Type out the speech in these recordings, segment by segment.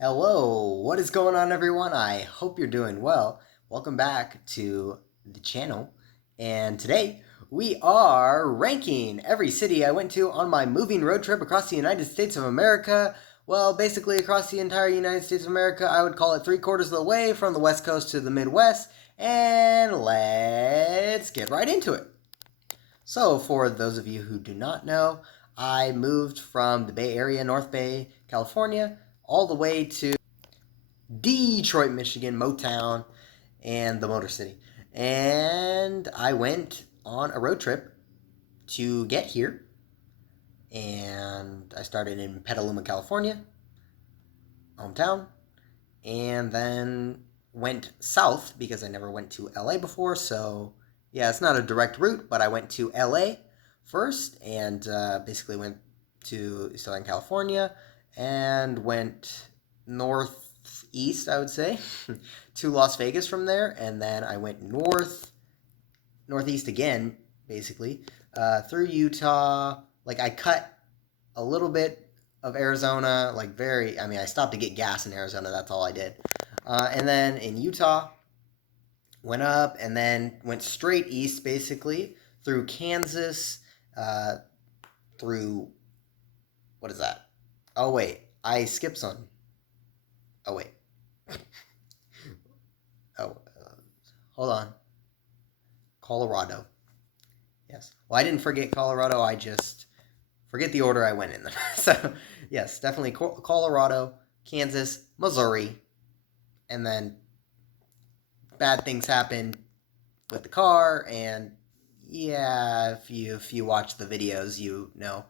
Hello, what is going on, everyone? I hope you're doing well. Welcome back to the channel. And today we are ranking every city I went to on my moving road trip across the United States of America. Well, basically, across the entire United States of America, I would call it 3/4 of the way from the West Coast to the Midwest. And let's get right into it. So, for those of you who do not know, I moved from the Bay Area, North Bay, California, all the way to Detroit, Michigan, Motown, and the Motor City. And I went on a road trip to get here. And I started in Petaluma, California, hometown, and then went south because I never went to LA before. So, yeah, it's not a direct route, but I went to LA first and basically went to Southern California and went northeast, I would say, to Las Vegas from there. And then I went northeast again, basically, through Utah. Like, I cut a little bit of Arizona, I stopped to get gas in Arizona. That's all I did. And then in Utah, went up and then went straight east, basically, through Kansas, uh, through, what is that? Oh, wait, I skipped some. Oh, wait. Oh, hold on. Colorado. Yes. Well, I didn't forget Colorado. I just forget the order I went in them. So, yes, definitely Colorado, Kansas, Missouri, and then bad things happened with the car. And yeah, if you watch the videos, you know.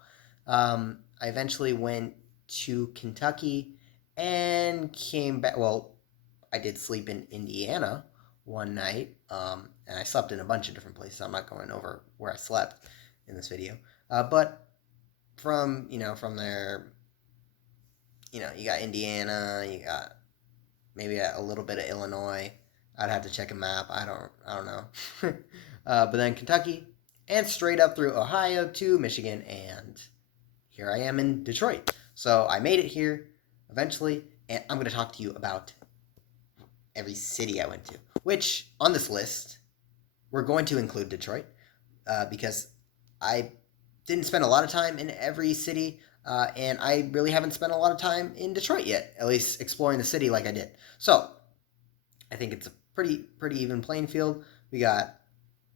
I eventually went to Kentucky and came back. Well, I did sleep in Indiana one night, and I slept in a bunch of different places. I'm not going over where I slept in this video, but from there, you got Indiana, you got maybe a little bit of Illinois. I'd have to check a map. I don't know. But then Kentucky, and straight up through Ohio to Michigan, and here I am in Detroit. So I made it here eventually, and I'm going to talk to you about every city I went to. Which on this list, we're going to include Detroit, because I didn't spend a lot of time in every city, and I really haven't spent a lot of time in Detroit yet, at least exploring the city like I did. So I think it's a pretty even playing field. We got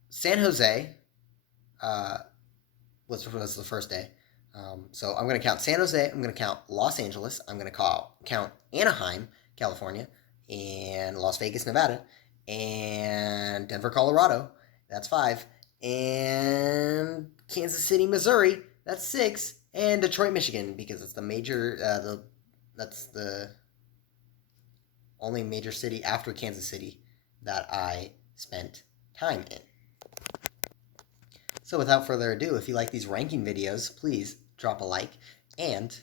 San Jose, uh, was the first day. So I'm going to count San Jose. I'm going to count Los Angeles. I'm going to count Anaheim, California, and Las Vegas, Nevada, and Denver, Colorado. That's 5. And Kansas City, Missouri. That's 6. And Detroit, Michigan, because it's the major. That's the only major city after Kansas City that I spent time in. So without further ado, if you like these ranking videos, please drop a like and,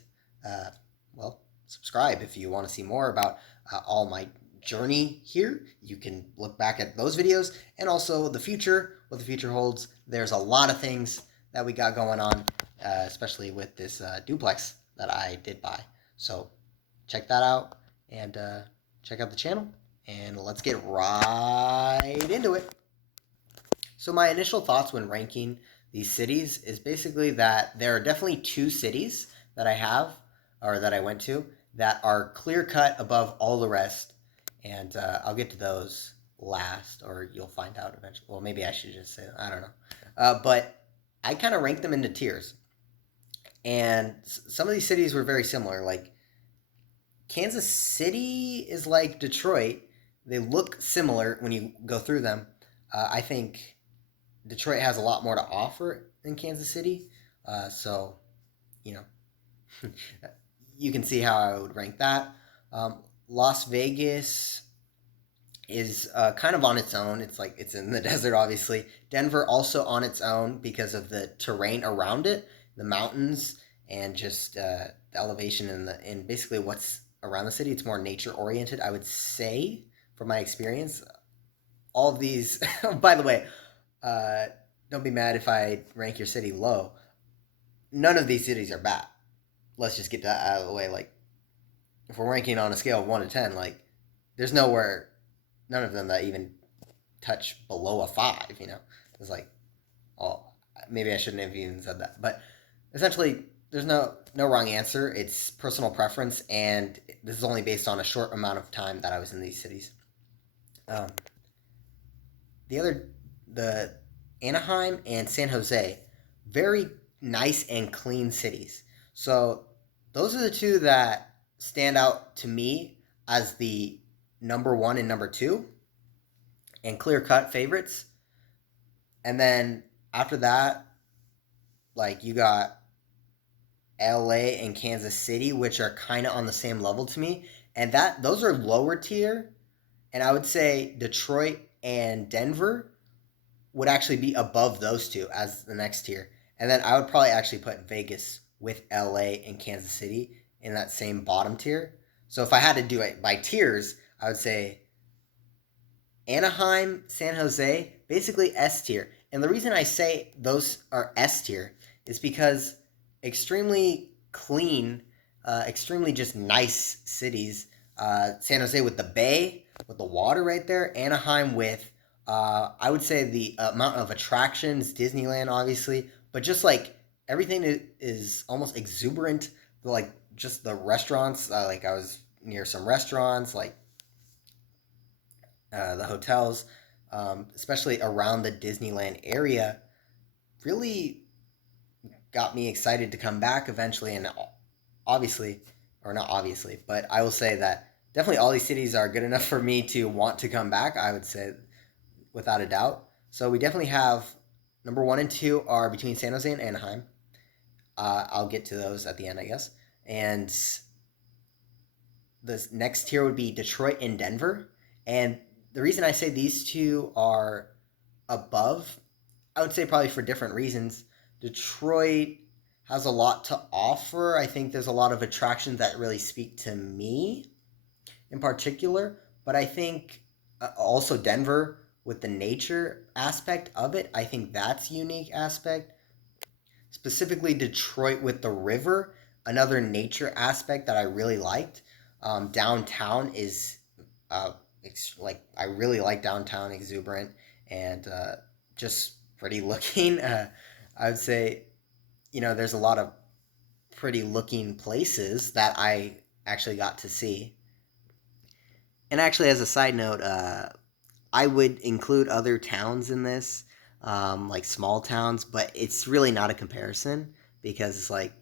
uh, well, subscribe if you want to see more about all my journey here. You can look back at those videos and also the future, what the future holds. There's a lot of things that we got going on, especially with this duplex that I did buy. So check that out and check out the channel, and let's get right into it. So my initial thoughts when ranking these cities is basically that there are definitely 2 cities that I have, or that I went to, that are clear cut above all the rest, and I'll get to those last, or you'll find out eventually. Well, maybe I should just say that. I don't know, but I kind of rank them into tiers, and some of these cities were very similar. Like Kansas City is like Detroit; they look similar when you go through them. I think Detroit has a lot more to offer than Kansas City. So, you know, you can see how I would rank that. Las Vegas is kind of on its own. It's like it's in the desert, obviously. Denver also on its own because of the terrain around it, the mountains, and just the elevation and basically what's around the city. It's more nature oriented, I would say, from my experience. All of these, by the way, uh, don't be mad if I rank your city low. None of these cities are bad. Let's just get that out of the way. Like, if we're ranking on a scale of 1 to 10, like, there's nowhere, none of them that even touch below a 5, you know? It's like, oh, maybe I shouldn't have even said that. But essentially, there's no wrong answer. It's personal preference, and this is only based on a short amount of time that I was in these cities. Um, the Anaheim and San Jose, very nice and clean cities. So those are the two that stand out to me as the number one and number two, and clear cut favorites. And then after that, like, you got LA and Kansas City, which are kind of on the same level to me. And those are lower tier. And I would say Detroit and Denver would actually be above those two as the next tier. And then I would probably actually put Vegas with LA and Kansas City in that same bottom tier. So if I had to do it by tiers, I would say Anaheim, San Jose, basically S tier. And the reason I say those are S tier is because extremely clean, extremely just nice cities. San Jose with the bay, with the water right there. Anaheim with, I would say, the amount of attractions, Disneyland, obviously, but just like everything is almost exuberant. Like, just the restaurants, like, I was near some restaurants, like the hotels, especially around the Disneyland area, really got me excited to come back eventually. And obviously, or not obviously, but I will say that definitely all these cities are good enough for me to want to come back, I would say, without a doubt. So we definitely have number 1 and 2 are between San Jose and Anaheim. I'll get to those at the end, I guess. And the next tier would be Detroit and Denver. And the reason I say these two are above, I would say probably for different reasons. Detroit has a lot to offer. I think there's a lot of attractions that really speak to me in particular. But I think also Denver with the nature aspect of it, I think that's a unique aspect. Specifically Detroit with the river, another nature aspect that I really liked. Downtown is I really like downtown, exuberant and just pretty looking. I would say, there's a lot of pretty looking places that I actually got to see. And actually, as a side note, I would include other towns in this, like small towns, but it's really not a comparison because it's like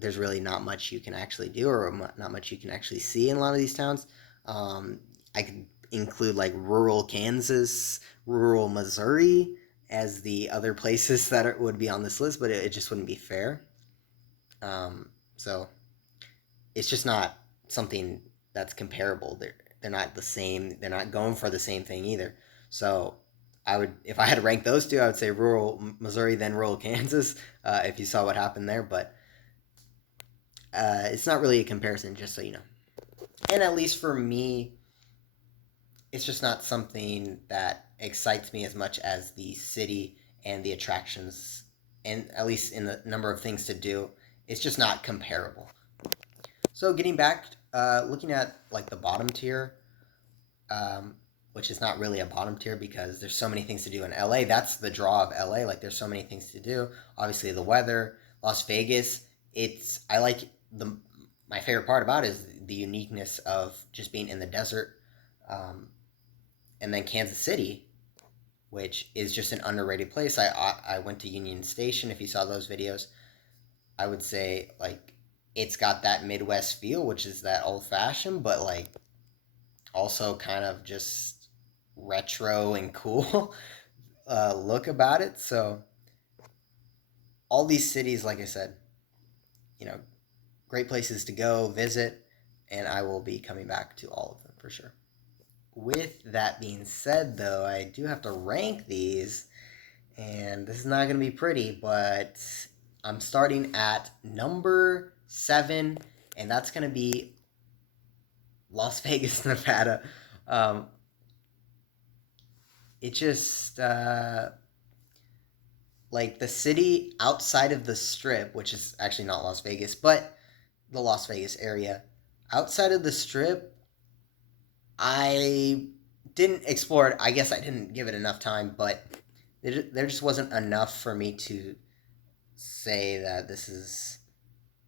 there's really not much you can actually do or not much you can actually see in a lot of these towns. I could include like rural Kansas, rural Missouri as the other places that would be on this list, but it just wouldn't be fair. So it's just not something that's comparable. They're not the same. They're not going for the same thing either. So if I had to rank those two, I would say rural Missouri, then rural Kansas. If you saw what happened there, but it's not really a comparison, just so you know. And at least for me, it's just not something that excites me as much as the city and the attractions, and at least in the number of things to do, it's just not comparable. So getting back, looking at like the bottom tier, which is not really a bottom tier because there's so many things to do in LA. That's the draw of LA. Like, there's so many things to do. Obviously, the weather. Las Vegas. I like my favorite part about it is the uniqueness of just being in the desert. And then Kansas City, which is just an underrated place. I went to Union Station. If you saw those videos, I would say like it's got that Midwest feel, which is that old fashioned, but like also kind of just retro and cool look about it. So all these cities, like I said, great places to go visit, and I will be coming back to all of them for sure. With that being said, though, I do have to rank these, and this is not going to be pretty, but I'm starting at number 7, and that's going to be Las Vegas, Nevada. It just, like, the city outside of the Strip, which is actually not Las Vegas, but the Las Vegas area, outside of the Strip, I didn't explore it. I guess I didn't give it enough time, but there just wasn't enough for me to say that this is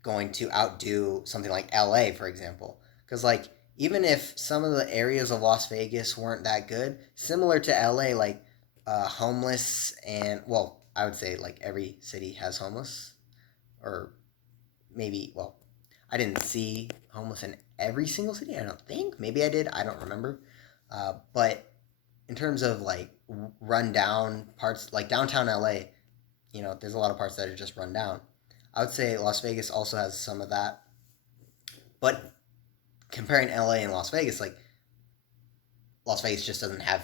going to outdo something like LA, for example. Because, like, even if some of the areas of Las Vegas weren't that good, similar to LA, like homeless and, well, I would say like every city has homeless, or maybe, well, I didn't see homeless in every single city. I don't think. Maybe I did. I don't remember. But in terms of like run down parts, like downtown LA, there's a lot of parts that are just run down. I would say Las Vegas also has some of that. But comparing LA and Las Vegas, like Las Vegas just doesn't have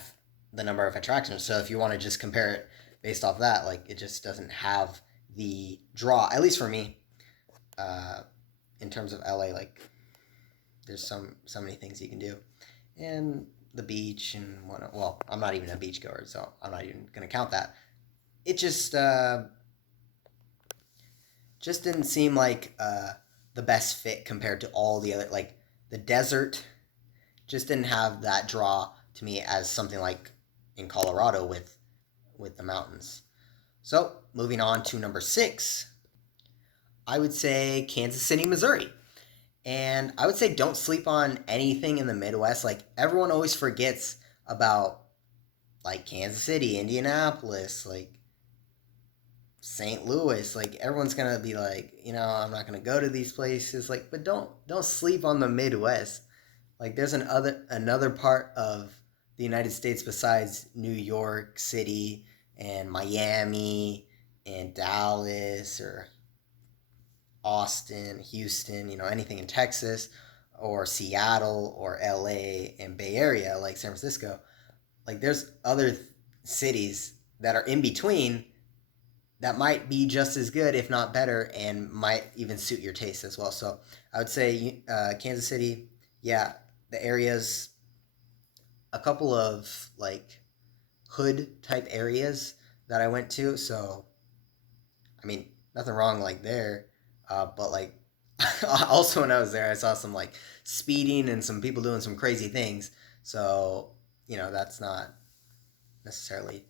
the number of attractions. So if you want to just compare it based off that, like it just doesn't have the draw. At least for me, uh, in terms of LA, like there's so many things you can do, and the beach and whatnot. Well, I'm not even a beach goer, so I'm not even gonna count that. It just didn't seem like the best fit compared to all the other, like the desert just didn't have that draw to me as something like in Colorado with the mountains. So moving on to number 6, I would say Kansas City, Missouri. And I would say don't sleep on anything in the Midwest. Like everyone always forgets about like Kansas City, Indianapolis, like St. Louis. Like everyone's gonna be like, I'm not gonna go to these places. Like, but don't sleep on the Midwest. Like there's another part of the United States besides New York City and Miami and Dallas or Austin, Houston, anything in Texas or Seattle or LA and Bay Area like San Francisco. Like there's other cities that are in between that might be just as good, if not better, and might even suit your taste as well. So I would say Kansas City, yeah, the areas, a couple of like hood type areas that I went to. So, I mean, nothing wrong like there, but like also when I was there, I saw some like speeding and some people doing some crazy things. So, that's not necessarily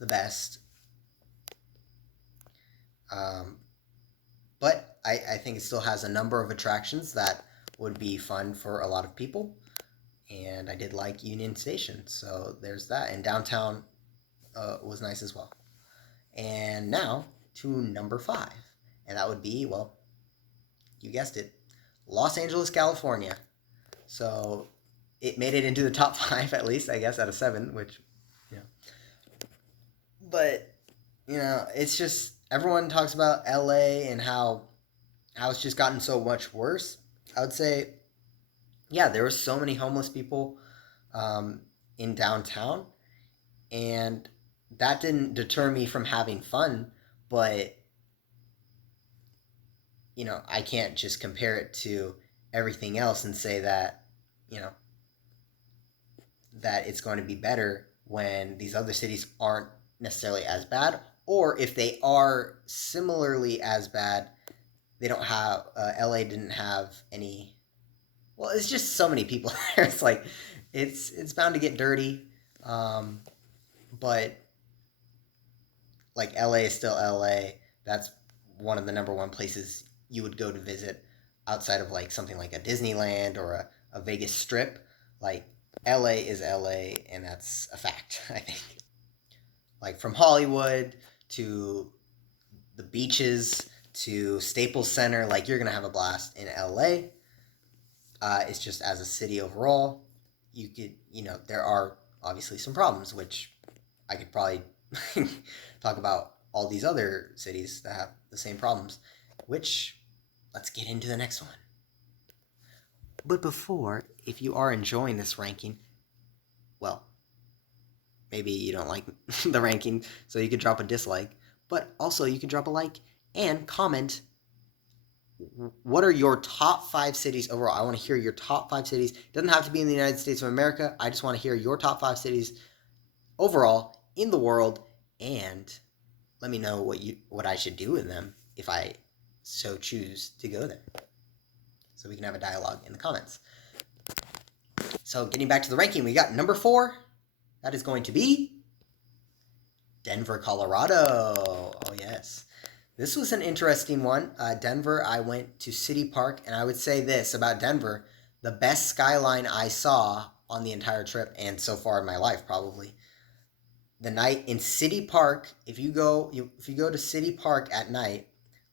the best. Um, but I think it still has a number of attractions that would be fun for a lot of people. And I did like Union Station, so there's that. And downtown was nice as well. And now to number 5, and that would be, well, you guessed it, Los Angeles, California. So it made it into the top 5 at least, I guess, out of 7, which, you know. But it's just everyone talks about LA and how it's just gotten so much worse. I would say, yeah, there were so many homeless people um, in downtown, and that didn't deter me from having fun. But I can't just compare it to everything else and say that you know that it's going to be better when these other cities aren't necessarily as bad, or if they are similarly as bad, they don't have LA didn't have any. Well, it's just so many people there. It's like it's bound to get dirty, but like LA is still LA. That's one of the number one places you would go to visit outside of like something like a Disneyland or a Vegas Strip. Like LA is LA, and that's a fact. I think. Like from Hollywood to the beaches to Staples Center, like you're gonna have a blast in LA. It's just as a city overall, you could, there are obviously some problems, which I could probably talk about all these other cities that have the same problems, which let's get into the next one. But before, if you are enjoying this ranking, well, maybe you don't like the ranking, so you could drop a dislike, but also you can drop a like and comment what are your top 5 cities overall. I want to hear your top 5 cities. It doesn't have to be in the United States of America. I just want to hear your top 5 cities overall in the world, and let me know what I should do in them if I so choose to go there. So so we can have a dialogue in the comments. So getting back to the ranking, we got number 4. That is going to be Denver, Colorado. Oh, yes. This was an interesting one. Denver, I went to City Park, and I would say this about Denver, the best skyline I saw on the entire trip, and so far in my life, probably. The night in City Park, if you go to City Park at night,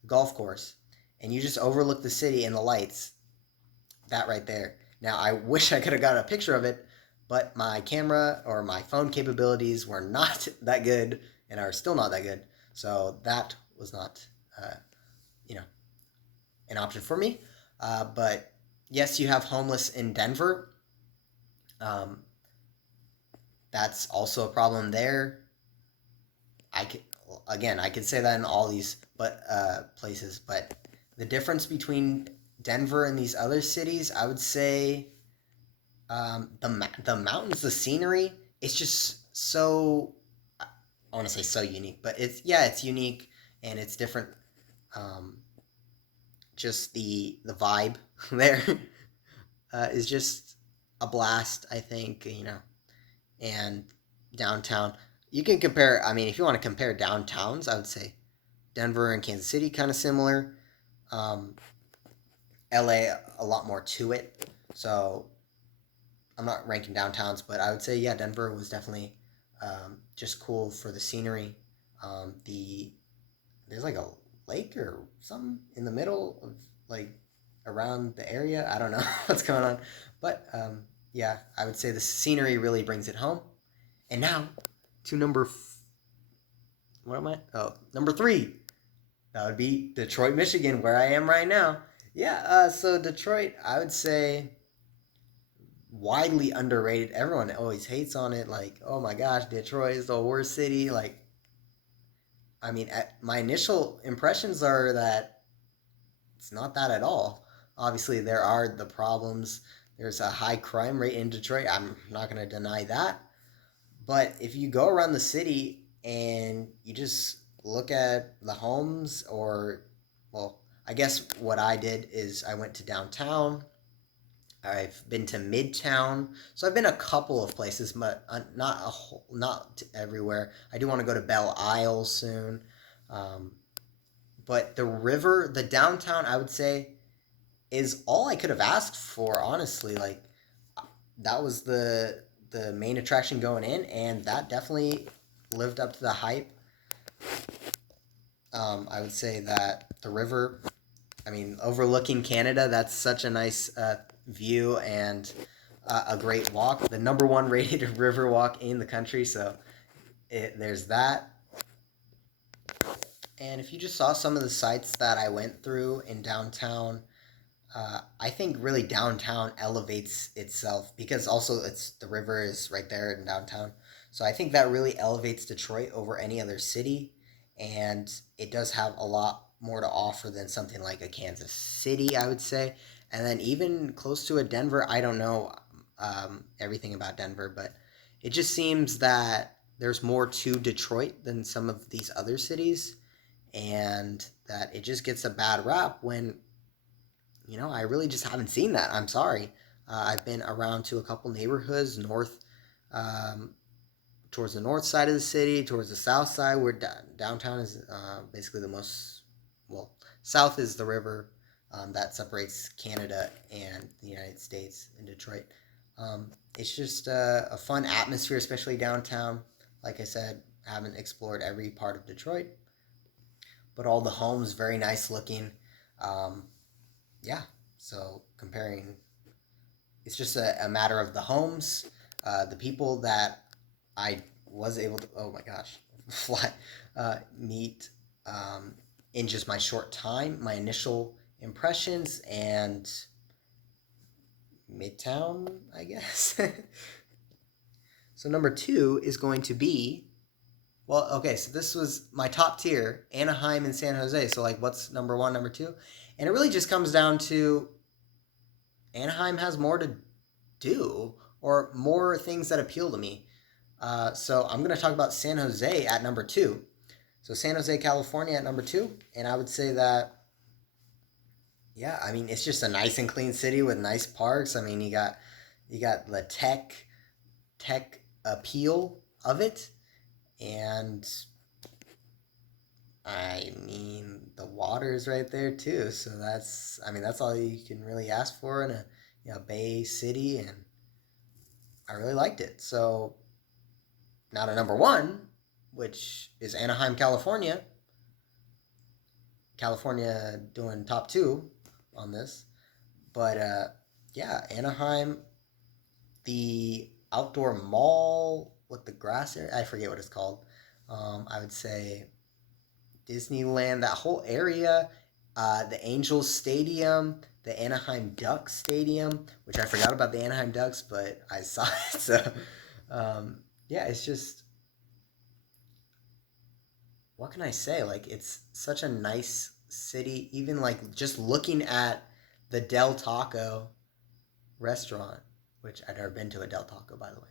golf course, and you just overlook the city and the lights, that right there. Now, I wish I could have got a picture of it, but my camera or my phone capabilities were not that good and are still not that good. So that was not, an option for me. But yes, you have homeless in Denver. That's also a problem there. I could say that in all these places, but the difference between Denver and these other cities, I would say, the mountains, the scenery, it's just so, I want to say so unique, but it's unique and it's different. Just the vibe there is just a blast, I think, and downtown. You can compare, if you want to compare downtowns, I would say Denver and Kansas City kind of similar. LA, a lot more to it. So I'm not ranking downtowns, but I would say, yeah, Denver was definitely just cool for the scenery. There's like a lake or something in the middle of around the area. I don't know what's going on, but yeah, I would say the scenery really brings it home. And now to number 3. That would be Detroit, Michigan, where I am right now. Yeah, so Detroit, I would say widely underrated. Everyone always hates on it, oh my gosh, Detroit is the worst city. My initial impressions are that it's not that at all. Obviously, there are the problems. There's a high crime rate in Detroit. I'm not going to deny that. But if you go around the city and you just look at the homes I guess what I did is I went to downtown. I've been to Midtown. So I've been a couple of places, but not everywhere. I do want to go to Belle Isle soon. But the downtown, I would say, is all I could have asked for, honestly. That was the main attraction going in, and that definitely lived up to the hype. I would say that the river, overlooking Canada, that's such a nice view and a great walk. The number 1 rated river walk in the country, so there's that. And if you just saw some of the sites that I went through in downtown, I think really downtown elevates itself because also the river is right there in downtown. So I think that really elevates Detroit over any other city, and it does have a lot more to offer than something like a Kansas City, I would say. And then even close to a Denver, I don't know everything about Denver, but it just seems that there's more to Detroit than some of these other cities, and that it just gets a bad rap when, I really just haven't seen that. I'm sorry. I've been around to a couple neighborhoods towards the north side of the city, towards the south side, where downtown is basically the most, south is the river that separates Canada and the United States in Detroit. It's just a fun atmosphere, especially downtown. Like I said, I haven't explored every part of Detroit, but all the homes, very nice looking. So comparing, it's just a matter of the homes, the people that I was able to, meet in just my short time, my initial impressions, and Midtown, I guess. So number 2 is going to be, so this was my top tier, Anaheim and San Jose. So what's number 1, number 2? And it really just comes down to Anaheim has more to do or more things that appeal to me. So I'm going to talk about San Jose at number 2. So San Jose, California at number 2. And I would say that, yeah, I mean, it's just a nice and clean city with nice parks. I mean, you got the tech appeal of it, and I mean, the water is right there too. So I mean, that's all you can really ask for in a Bay City, and I really liked it. So now to number one, which is Anaheim, California. California doing top two on this, but yeah, Anaheim, the outdoor mall with the grass area. I forget what it's called. I would say Disneyland, that whole area, the Angels Stadium, the Anaheim Ducks Stadium, which I forgot about the Anaheim Ducks, but I saw it. So, yeah, it's just, what can I say? Like, it's such a nice city. Even like just looking at the Del Taco restaurant, which I'd never been to a Del Taco, by the way.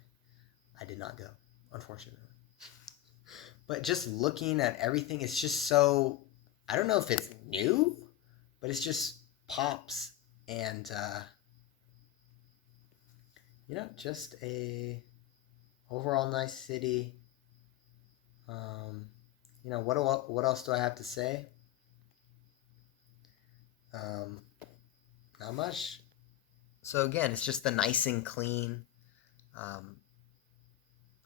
I did not go, unfortunately. But just looking at everything, it's just so, I don't know if it's new, but it's just pops and just a overall nice city. Um, what else do I have to say? Um, Not much. So again, it's just the nice and clean, um,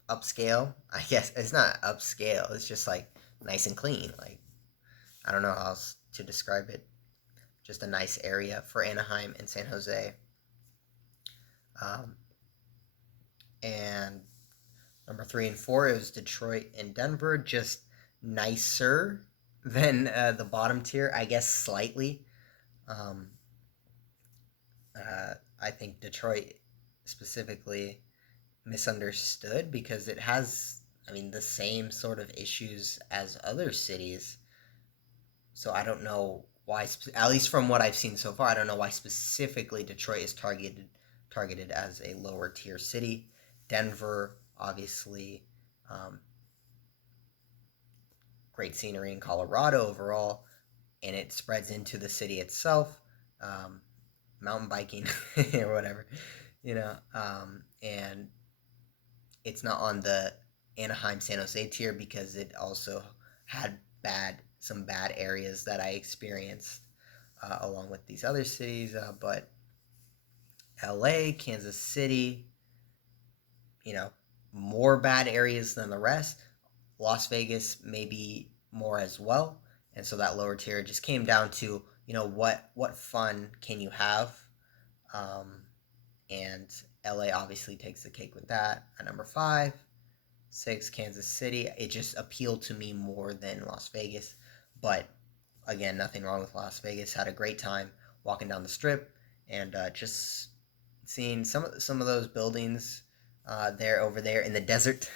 upscale. I guess it's not upscale. It's just like nice and clean. Like, I don't know how else to describe it. Just a nice area for Anaheim and San Jose. Um, and number 3 and 4 is Detroit and Denver. Just nicer than the bottom tier, I guess slightly. Um, I think Detroit specifically misunderstood because it has, I mean, the same sort of issues as other cities. So I don't know why, at least from what I've seen so far, I don't know why specifically Detroit is targeted as a lower tier city. Denver, obviously, um, great scenery in Colorado overall, and it spreads into the city itself. Mountain biking or whatever, and it's not on the Anaheim San Jose tier because it also had some bad areas that I experienced along with these other cities. But LA, Kansas City, more bad areas than the rest. Las Vegas maybe more as well. And so that lower tier just came down to, what fun can you have? And LA obviously takes the cake with that at number 5. 6, Kansas City. It just appealed to me more than Las Vegas. But again, nothing wrong with Las Vegas. Had a great time walking down the strip and just seeing some of those buildings over there in the desert.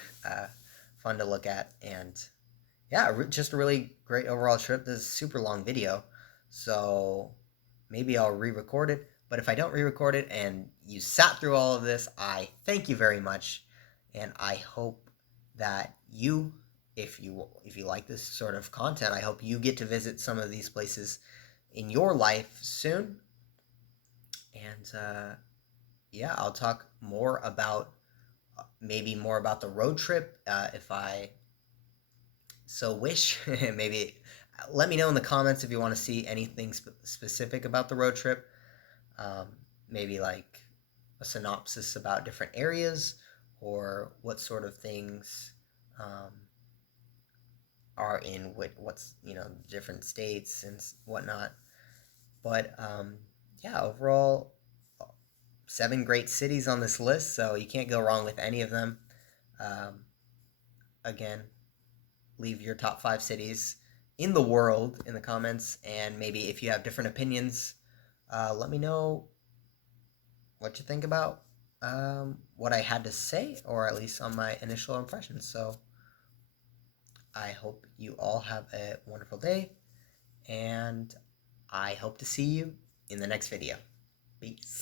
Fun to look at. And yeah, just a really great overall trip. This is a super long video, so maybe I'll re-record it. But if I don't re-record it and you sat through all of this, I thank you very much, and I hope that if you like this sort of content, I hope you get to visit some of these places in your life soon. And yeah, I'll talk more about maybe more about the road trip if I so wish. Maybe let me know in the comments if you want to see anything specific about the road trip. Maybe like a synopsis about different areas or what sort of things are in what's different states and whatnot. But yeah, overall 7 great cities on this list, so you can't go wrong with any of them. Again, leave your top 5 cities in the world in the comments, and maybe if you have different opinions, let me know what you think about what I had to say, or at least on my initial impressions. So I hope you all have a wonderful day, and I hope to see you in the next video. Peace.